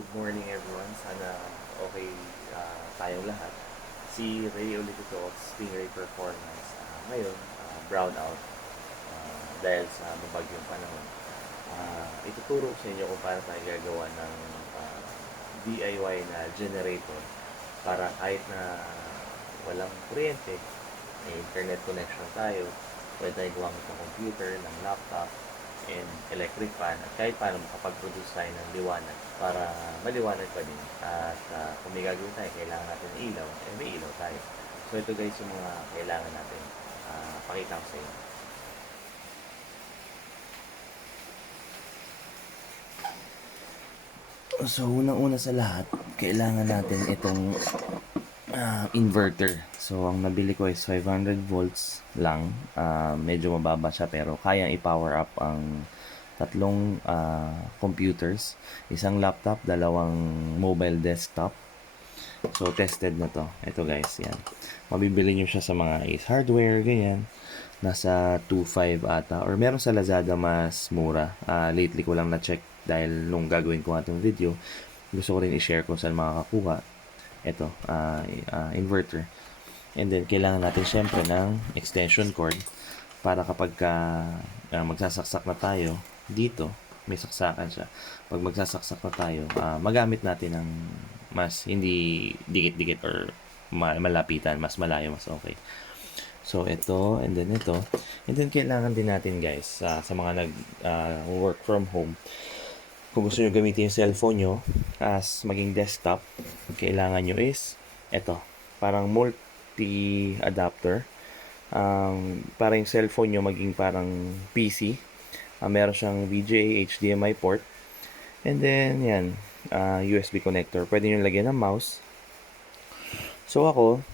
Good morning everyone. Sana okay tayong lahat. Si Ray ulit ito of Stingray Performance. Ngayon, brown out dahil sa mabagyong panahon. Ituturo sa inyo kung paano tayo gagawa ng DIY na generator para kahit na walang kuryente, may internet connection tayo, pwede tayo gumamit ng computer, ng laptop, and electric fan at kahit paano makapag-produce tayo ng liwanag para maliwanag pa din at kung may gagawin tayo, kailangan natin ng ilaw, may ilaw tayo. So ito guys yung mga kailangan natin. Pakita ko sa inyo. So unang-una sa lahat, kailangan natin itong inverter. So ang nabili ko is 500 volts lang. Medyo mababa siya pero kayang i-power up ang tatlong computers, isang laptop, dalawang mobile desktop. So tested na to. Ito guys, yan. Mabibili nyo siya sa mga Ace Hardware, ganyan. Nasa 2.5 ata. Or meron sa Lazada mas mura. Lately ko lang na-check dahil nung gagawin ko itong video, gusto ko rin i-share kung saan makakakuha. Ito, inverter. And then, kailangan natin syempre ng extension cord para kapag magsasaksak na tayo dito, may saksakan siya. Pag magsasaksak na tayo, magamit natin ng mas hindi dikit-dikit or malapitan, mas malayo, mas okay. So, ito, and then ito. And then, kailangan din natin guys, sa mga nag-work from home, kung gusto nyo gamitin yung cellphone nyo as maging desktop, kailangan nyo is ito, parang multi-adapter. Para yung cellphone nyo maging parang PC. Meron siyang VGA, HDMI port. And then, yan, USB connector. Pwede nyo lagyan ng mouse. So ako,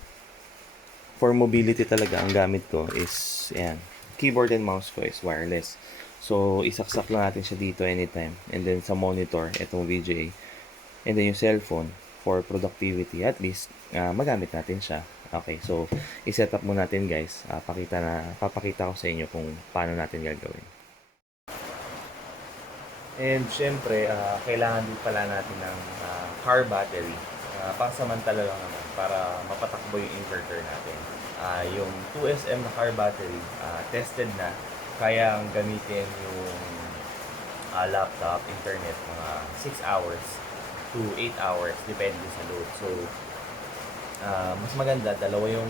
for mobility talaga, ang gamit ko is, yan, keyboard and mouse ko is wireless. So, isaksak lang natin siya dito anytime. And then, sa monitor, itong VGA. And then, yung cellphone, for productivity, at least, magamit natin siya. Okay, so, iset up muna natin guys. Papakita ko sa inyo kung paano natin gagawin. And, syempre, kailangan din pala natin ng car battery. Pangsamantala lang naman, para mapatakbo yung inverter natin. Yung 2SM na car battery, tested na. Kaya ang gamitin yung laptop, internet, mga 6 hours to 8 hours, depende sa load. So, mas maganda, dalawa yung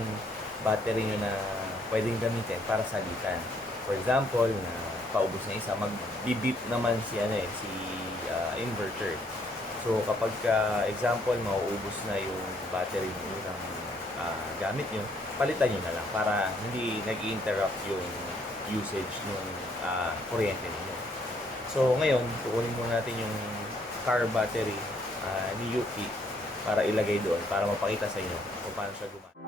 battery nyo na pwedeng gamitin para salitan. For example, na paubos na isa, mag-beep naman si inverter. So, kapag example, mauubos na yung battery nyo ng gamit nyo, palitan nyo na lang para hindi nag-interrupt yung usage ng kuryente ninyo. So ngayon, kukunin muna natin yung car battery ni Yuki para ilagay doon para mapakita sa inyo kung paano siya gumana.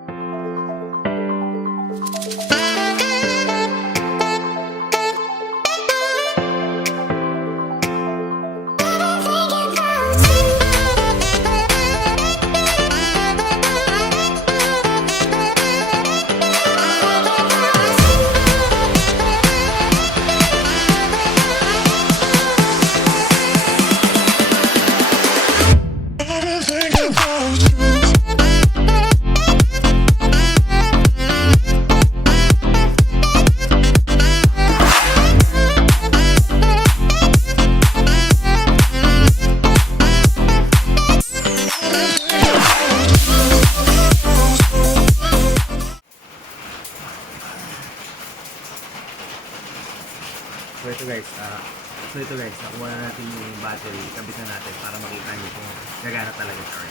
So ito guys, nakuha na natin yung battery, ikabit na natin para makita nyo kung gagana talaga siya.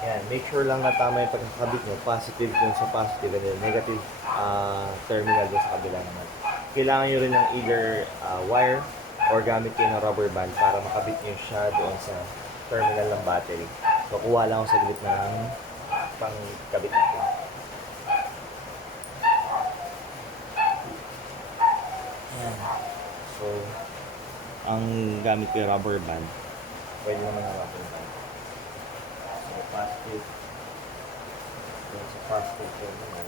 Yan, make sure lang na tama yung pagkakabit nyo, positive dun sa positive and then negative terminal dun sa kabila naman. Kailangan nyo rin ng either wire or gamit kayo ng rubber band para makabit nyo siya doon sa terminal ng battery. So, kuha lang ako sa gilid ng pangkabit natin. Yan. So, ang gamit ko yung rubber band pwede naman na mapunta. So, positive. Then, sa positive ko naman.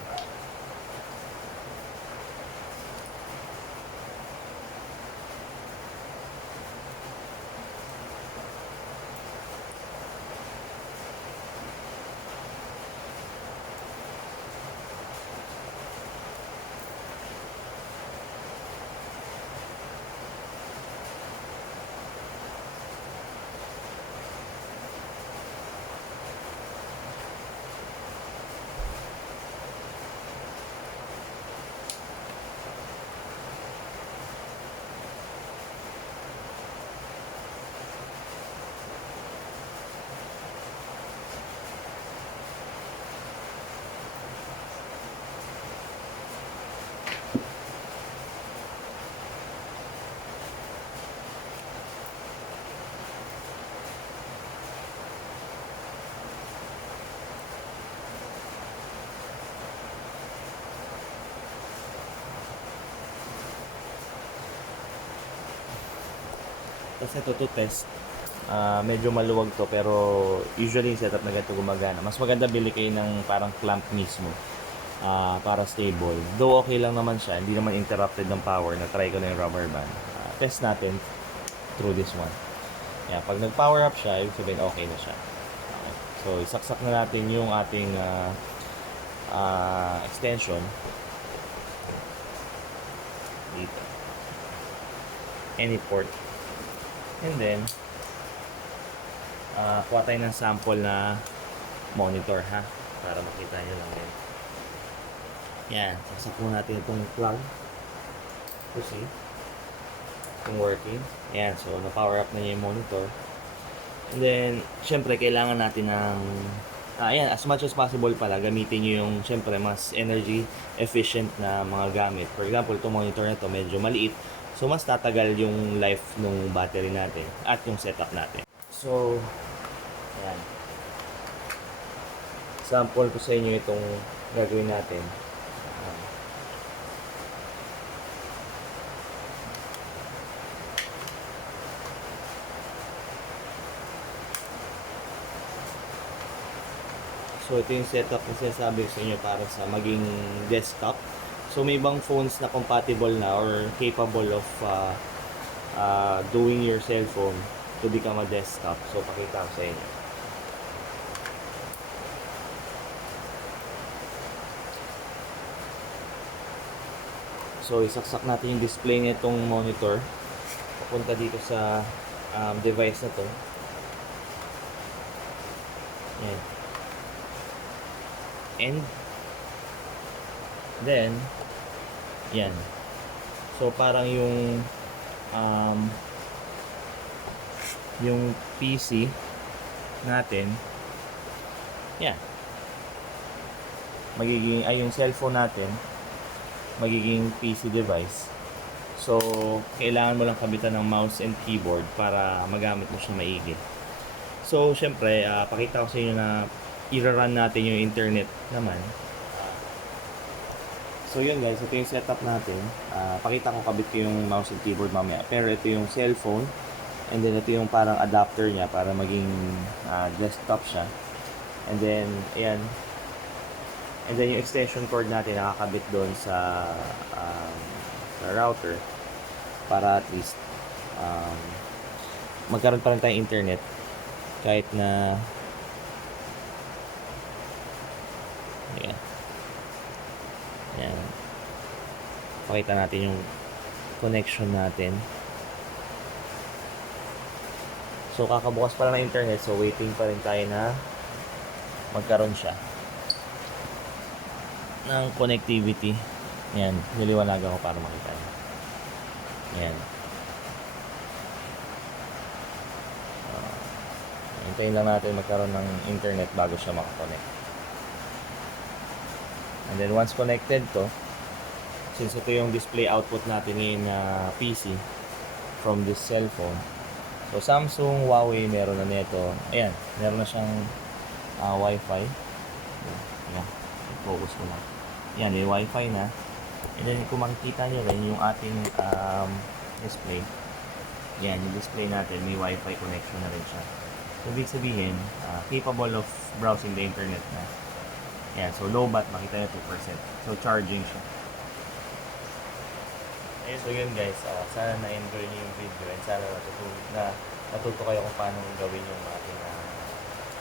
Kasi ito to test. Medyo maluwag to pero usually yung setup na ganito gumagana. Mas maganda bili kayo ng parang clamp mismo para stable. Though okay lang naman siya, hindi naman interrupted ng power. Na-try ko na yung rubber band. Test natin through this one. Yeah, pag nag-power up siya, ibig sabihin okay na siya. Okay. So, isaksak na natin yung ating extension dito. Any port. And then, kuha tayo ng sample na monitor ha, para makita nyo lang yan. Yan, saksak po natin itong plug to see kung working. Yan, so na-power up na niya yung monitor. And then, syempre, kailangan natin ng ayan, as much as possible pala, gamitin nyo yung, syempre, mas energy efficient na mga gamit. For example, itong monitor na ito, medyo maliit. So, mas tatagal yung life ng battery natin at yung setup natin. So, ayan. Sample ko sa inyo itong gagawin natin. So, ito yung setup na sinasabi sa inyo para sa maging desktop. So, may ibang phones na compatible na or capable of doing your cellphone to become a desktop. So, pakita ko sa inyo. So, isaksak natin yung display nitong monitor. Papunta dito sa device na to. Yan. And then yan, so parang yung PC natin yan magiging yung cellphone natin magiging PC device. So kailangan mo lang kabitan ng mouse and keyboard para magamit mo siya maigi. So syempre pakita ko sa inyo na i-run natin yung internet naman. So yun guys, ito yung setup natin. Pakita ko kabit ko yung mouse and keyboard mamaya. Pero ito yung cellphone. And then ito yung parang adapter niya para maging desktop siya. And then, ayan. And then yung extension cord natin nakakabit doon sa router. Para at least magkaroon pa rin tayong internet. Kahit na ayan. Ayan. Pakita natin yung connection natin. So, kakabukas pa lang ng internet. So, waiting pa rin tayo na magkaroon siya ng connectivity. Ayan. Niliwanagan ko para makita nyo. Ayan. Hintayin lang natin magkaroon ng internet bago siya makakonect. And then once connected to, since ito yung display output natin ngayon na PC from this cellphone. So Samsung, Huawei, meron na nito. Ayan, meron na siyang Wi-Fi. Ayan, focus ko na. Ayan, yung Wi-Fi na. And then kung makikita nyo rin yung ating display. Yan, yung display natin, may Wi-Fi connection na rin siya. So, ibig sabihin, capable of browsing the internet na. Yan, so low bat, makita nyo 2%. So, charging siya. Ayun, so yun guys, sana na-enjoy niyo yung video and sana natuto kayo kung paano gawin yung ating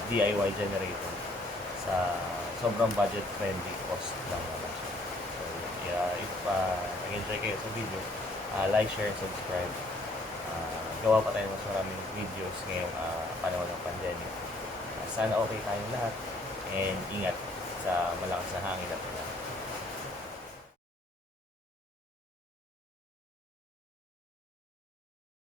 DIY generator sa sobrang budget friendly cost lang naman siya. So, yeah, if nag-enjoy kayo sa video, like, share, and subscribe. Gawa pa tayo mas maraming videos ngayong panahon ng pandemic. Sana okay tayong lahat and ingat sa malakas na hangin at ulan.